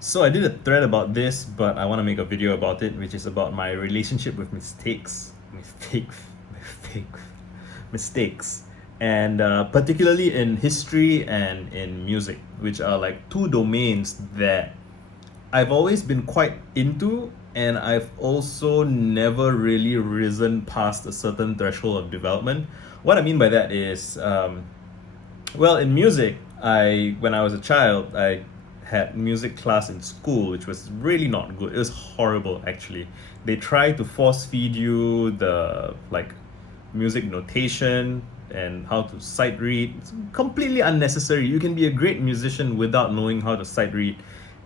So I did a thread about this, but I want to make a video about it, which is about my relationship with mistakes, mistakes, and particularly in history and in music, which are like two domains that I've always been quite into, and I've also never really risen past a certain threshold of development. What I mean by that is, well, in music, I when I was a child, I had music class in school, which was really not good. It was horrible, actually. They try to force feed you the like music notation and how to sight read. It's completely unnecessary. You can be a great musician without knowing how to sight read,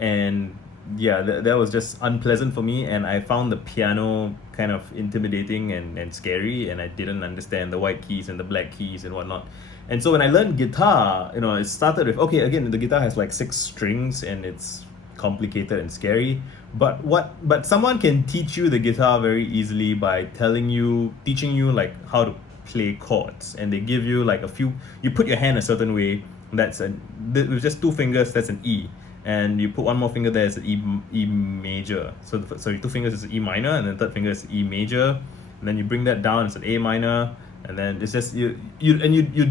and yeah, that was just unpleasant for me. And I found the piano kind of intimidating and scary, and I didn't understand the white keys and the black keys and whatnot. And so when I learned guitar, it started with, okay, again, the guitar has like six strings and it's complicated and scary. But someone can teach you the guitar very easily by teaching you like how to play chords, and they give you like a few. You put your hand a certain way. With just two fingers, that's an E, and you put one more finger there, it's an E major. So your two fingers is E minor, and then third finger is E major, and then you bring that down, it's an A minor, and then it's just you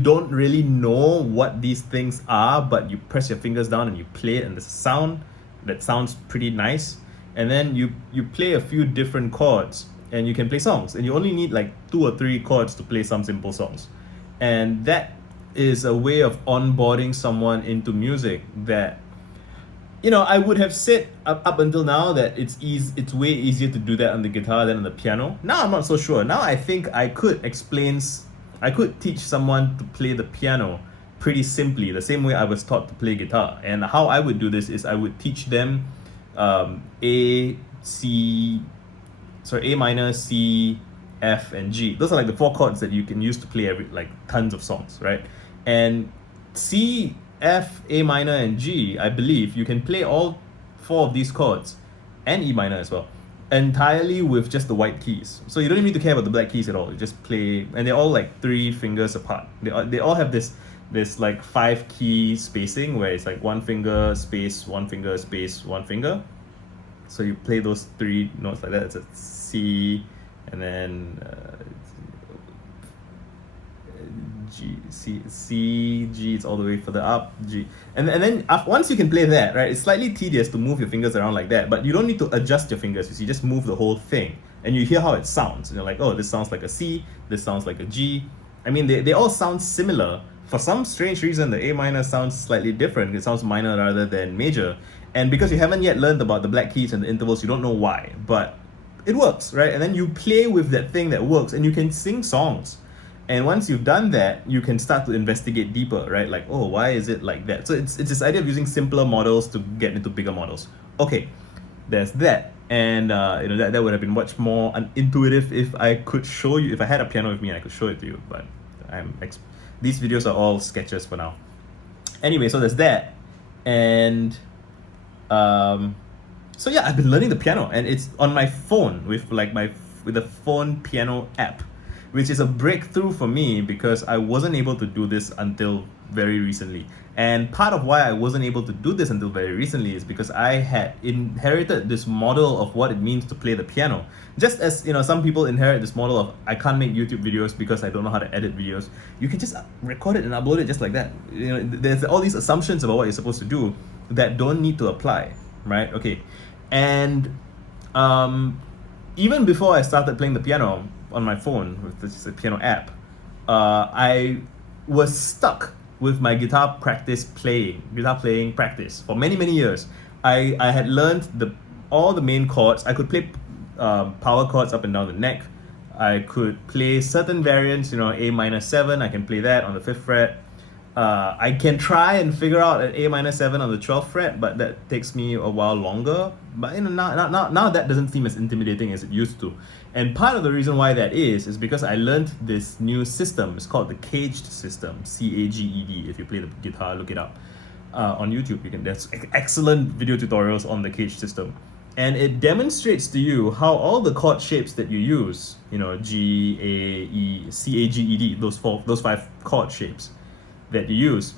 don't really know what these things are, but you press your fingers down and you play it, and there's a sound that sounds pretty nice, and then you play a few different chords, and you can play songs, and you only need like two or three chords to play some simple songs. And that is a way of onboarding someone into music that, I would have said up until now that it's way easier to do that on the guitar than on the piano. Now I'm not so sure. Now I think I could teach someone to play the piano pretty simply, the same way I was taught to play guitar. And how I would do this is I would teach them A, C, sorry, A minor, C, F, and G. Those are like the four chords that you can use to play like tons of songs, right? And C, F, A minor, and G, I believe you can play all four of these chords, and E minor as well, entirely with just the white keys. So you don't even need to care about the black keys at all. You just play, and they're all like three fingers apart. They all have this like five key spacing where it's like one finger space, one finger space, one finger. So you play those three notes like that. It's a C, and then G, C, G, it's all the way further up, G. And then once you can play that, right, it's slightly tedious to move your fingers around like that, but you don't need to adjust your fingers. You just move the whole thing, and you hear how it sounds. And you're like, oh, this sounds like a C, this sounds like a G. I mean, they all sound similar. For some strange reason, the A minor sounds slightly different. It sounds minor rather than major. And because you haven't yet learned about the black keys and the intervals, you don't know why. But it works, right? And then you play with that thing that works, and you can sing songs. And once you've done that, you can start to investigate deeper, right? Like, oh, why is it like that? So it's this idea of using simpler models to get into bigger models. Okay, there's that. And that would have been much more intuitive if I could show you, if I had a piano with me and I could show it to you. But these videos are all sketches for now. Anyway, so there's that. And so yeah, I've been learning the piano, and it's on my phone with the phone piano app, which is a breakthrough for me because I wasn't able to do this until very recently. And part of why I wasn't able to do this until very recently is because I had inherited this model of what it means to play the piano. Just as, some people inherit this model of, I can't make YouTube videos because I don't know how to edit videos. You can just record it and upload it just like that. There's all these assumptions about what you're supposed to do that don't need to apply, right? Okay. And even before I started playing the piano on my phone with this piano app, I was stuck with my guitar playing practice for many, many years. I had learned all the main chords. I could play power chords up and down the neck. I could play certain variants, A minor 7, I can play that on the 5th fret. I can try and figure out an A minor 7 on the 12th fret, but that takes me a while longer. But now that doesn't seem as intimidating as it used to. And part of the reason why that is because I learned this new system. It's called the Caged system, Caged. If you play the guitar, look it up on YouTube. There's excellent video tutorials on the Caged system. And it demonstrates to you how all the chord shapes that you use, G, A, E, C, A, G, E, D, those five chord shapes that you use,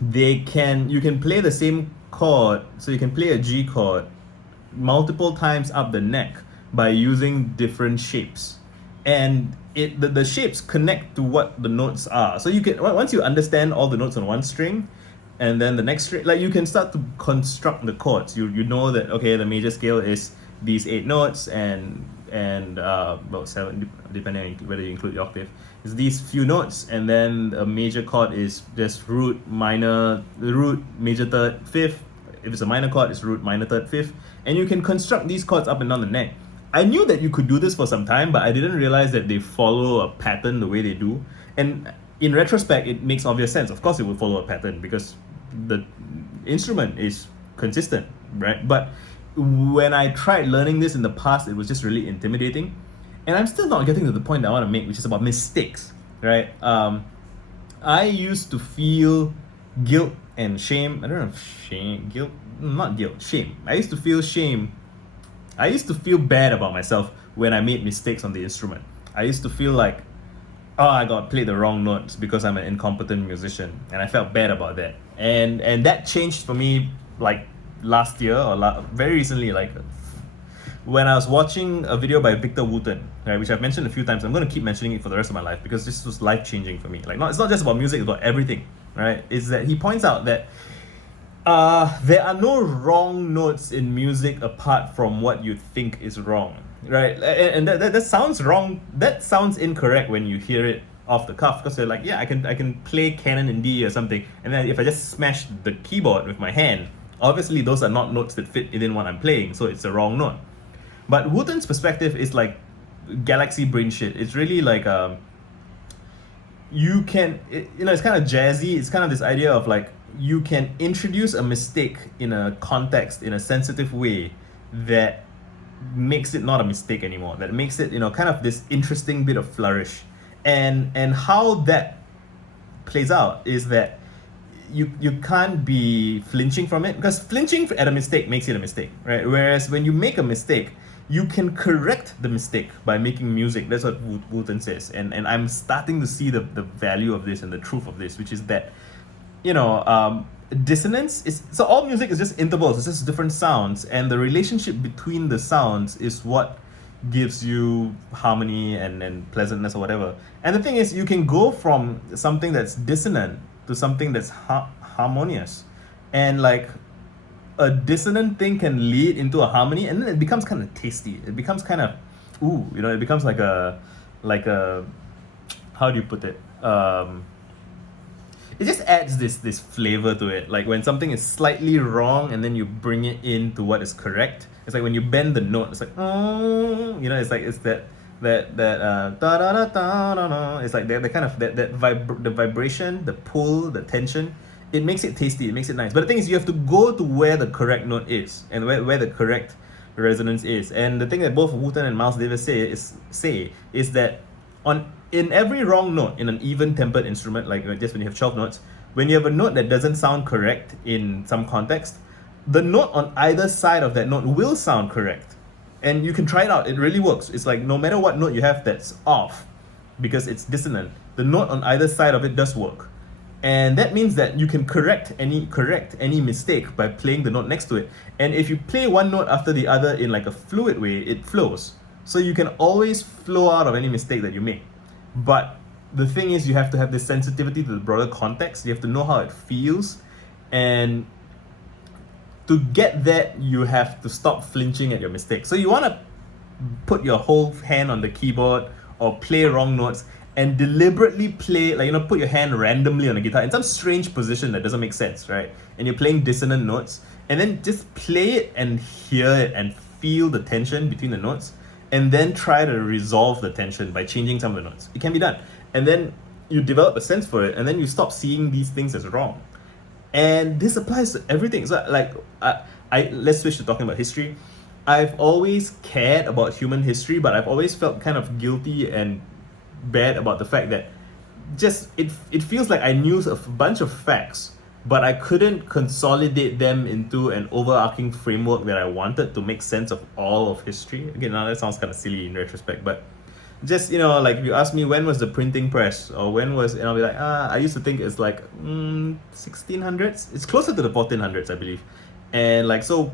you can play the same chord, so you can play a G chord multiple times up the neck by using different shapes. And the shapes connect to what the notes are. So you can, once you understand all the notes on one string, and then the next string, like you can start to construct the chords. You know that, okay, the major scale is these 8 notes, and about 7 depending on whether you include the octave, is these few notes, and then a major chord is just root, minor, root, major third, fifth. If it's a minor chord, it's root, minor third, fifth, and you can construct these chords up and down the neck. I knew that you could do this for some time, but I didn't realize that they follow a pattern the way they do. And in retrospect, it makes obvious sense. Of course, it will follow a pattern because the instrument is consistent, right? But when I tried learning this in the past, it was just really intimidating. And I'm still not getting to the point that I want to make, which is about mistakes, right? I used to feel guilt and shame. I don't know if shame, guilt, not guilt, shame. I used to feel shame. I used to feel bad about myself when I made mistakes on the instrument. I used to feel like, oh, I got played the wrong notes because I'm an incompetent musician, and I felt bad about that. And that changed for me like last year or very recently, like when I was watching a video by Victor Wooten, right, which I've mentioned a few times. I'm going to keep mentioning it for the rest of my life because this was life changing for me. Like, it's not just about music; it's about everything, right? Is that he points out that there are no wrong notes in music apart from what you think is wrong, right? And that sounds wrong. That sounds incorrect when you hear it off the cuff, because you're like, yeah, I can play canon in D or something, and then if I just smash the keyboard with my hand, obviously those are not notes that fit within what I'm playing, so it's a wrong note. But Wooten's perspective is like galaxy brain shit. It's really like you can, it's kind of jazzy. It's kind of this idea of like, you can introduce a mistake in a context, in a sensitive way that makes it not a mistake anymore, that makes it, kind of this interesting bit of flourish. And how that plays out is that you can't be flinching from it, because flinching at a mistake makes it a mistake, right? Whereas when you make a mistake, you can correct the mistake by making music. That's what Wooten says. And I'm starting to see the value of this and the truth of this, which is that, dissonance is, so all music is just intervals, it's just different sounds, and the relationship between the sounds is what gives you harmony and pleasantness or whatever. And the thing is, you can go from something that's dissonant to something that's harmonious, and like a dissonant thing can lead into a harmony, and then it becomes kind of tasty. It becomes kind of it becomes like a how do you put it, it just adds this flavor to it. Like when something is slightly wrong and then you bring it into what is correct. It's like when you bend the note, it's like, it's like, it's that da da da da da. It's like the kind of the vibration, the pull, the tension. It makes it tasty. It makes it nice. But the thing is, you have to go to where the correct note is and where the correct resonance is. And the thing that both Wooten and Miles Davis say is that in every wrong note in an even tempered instrument, like just when you have 12 notes, when you have a note that doesn't sound correct in some context, the note on either side of that note will sound correct. And you can try it out. It really works. It's like no matter what note you have that's off, because it's dissonant, the note on either side of it does work. And that means that you can correct any mistake by playing the note next to it. And if you play one note after the other in like a fluid way, it flows. So you can always flow out of any mistake that you make. But the thing is, you have to have this sensitivity to the broader context. You have to know how it feels. And to get that, you have to stop flinching at your mistakes. So you want to put your whole hand on the keyboard or play wrong notes and deliberately play, put your hand randomly on a guitar in some strange position that doesn't make sense, right? And you're playing dissonant notes, and then just play it and hear it and feel the tension between the notes, and then try to resolve the tension by changing some of the notes. It can be done. And then you develop a sense for it, and then you stop seeing these things as wrong. And this applies to everything. So let's switch to talking about history. I've always cared about human history, but I've always felt kind of guilty and bad about the fact that just it feels like I knew a bunch of facts, but I couldn't consolidate them into an overarching framework that I wanted to make sense of all of history. Again, now that sounds kind of silly in retrospect, but just, like if you ask me when was the printing press, or when was, and I'll be like, I used to think it's like 1600s. It's closer to the 1400s, I believe. And like, so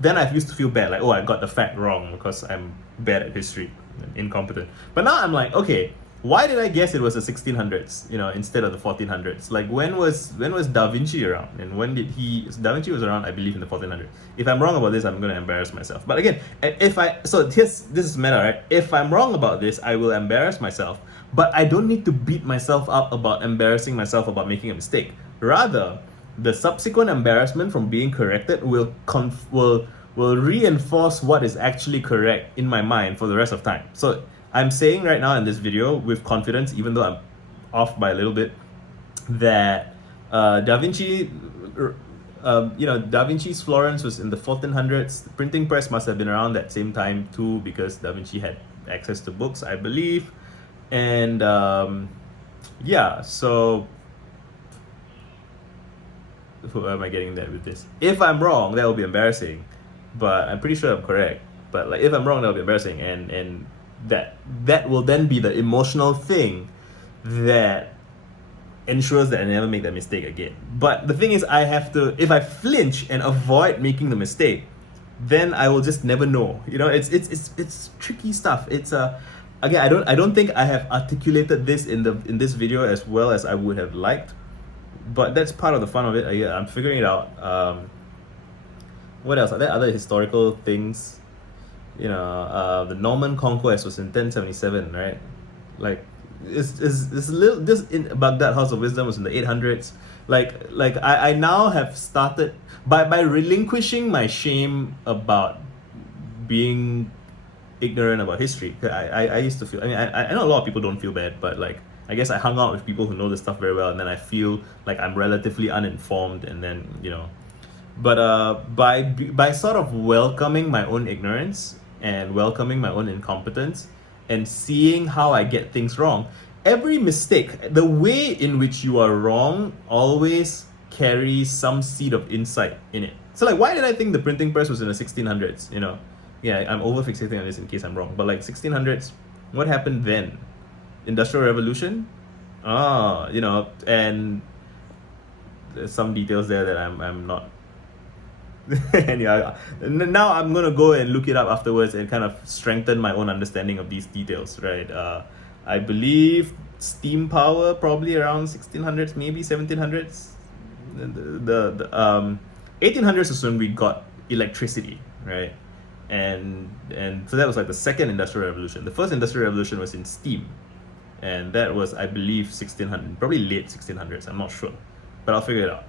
then I used to feel bad, like, oh, I got the fact wrong because I'm bad at history and incompetent. But now I'm like, okay, why did I guess it was the 1600s, instead of the 1400s? Like, when was Da Vinci around, and when did Da Vinci was around, I believe, in the 1400s. If I'm wrong about this, I'm gonna embarrass myself. But again, if I so this is meta, right? If I'm wrong about this, I will embarrass myself. But I don't need to beat myself up about embarrassing myself about making a mistake. Rather, the subsequent embarrassment from being corrected will reinforce what is actually correct in my mind for the rest of time. So I'm saying right now in this video with confidence, even though I'm off by a little bit, that Da Vinci, Da Vinci's Florence was in the 1400s. The printing press must have been around that same time too, because Da Vinci had access to books, I believe. And yeah, so who am I getting there with this? If I'm wrong, that will be embarrassing, but I'm pretty sure I'm correct. But like, if I'm wrong, that will be embarrassing, and that will then be the emotional thing that ensures that I never make that mistake again. But the thing is, I have to, if I flinch and avoid making the mistake, then I will just never know. It's tricky stuff. It's again, I don't think I have articulated this in this video as well as I would have liked, but that's part of the fun of it. I'm figuring it out. What else? Are there other historical things? The Norman conquest was in 1077, right? Like, it's a little, this in Baghdad House of Wisdom was in the 800s. Like I now have started by relinquishing my shame about being ignorant about history. I used to feel, I know a lot of people don't feel bad, but like, I guess I hung out with people who know this stuff very well, and then I feel like I'm relatively uninformed, and then but by sort of welcoming my own ignorance and welcoming my own incompetence and seeing how I get things wrong, every mistake, the way in which you are wrong always carries some seed of insight in it. So like, why did I think the printing press was in the 1600s? Yeah, I'm over fixating on this in case I'm wrong, but like 1600s, what happened then? Industrial Revolution? And there's some details there that I'm not. And yeah, now I'm gonna go and look it up afterwards and kind of strengthen my own understanding of these details, right? I believe steam power probably around 1600s, maybe 1700s. The 1800s is when we got electricity, right? And so that was like the second industrial revolution. The first industrial revolution was in steam, and that was, I believe, 1600, probably late 1600s. I'm not sure, but I'll figure it out.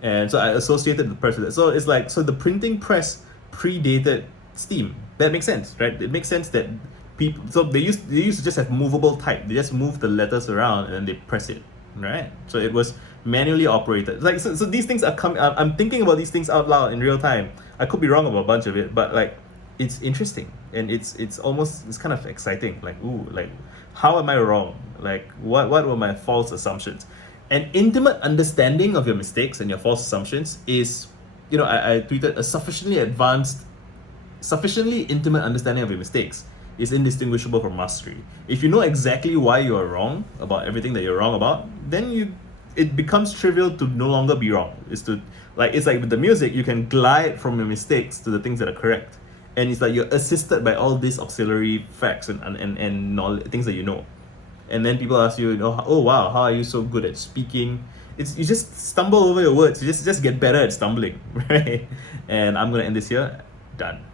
And so I associated the press with it. So it's like, so the printing press predated steam. That makes sense, right? It makes sense that people, so they used to just have movable type. They just move the letters around and then they press it, right? So it was manually operated. Like, so these things are coming. I'm thinking about these things out loud in real time. I could be wrong about a bunch of it, but like, it's interesting, and it's kind of exciting. Like, ooh, like, how am I wrong? Like, what were my false assumptions? An intimate understanding of your mistakes and your false assumptions is, I tweeted, a sufficiently intimate understanding of your mistakes is indistinguishable from mastery. If you know exactly why you are wrong about everything that you're wrong about, then it becomes trivial to no longer be wrong. It's like with the music, you can glide from your mistakes to the things that are correct. And it's like you're assisted by all these auxiliary facts and knowledge, things that you know. And then people ask you, oh wow, how are you so good at speaking? You just stumble over your words. You just get better at stumbling, right? And I'm gonna end this here. Done.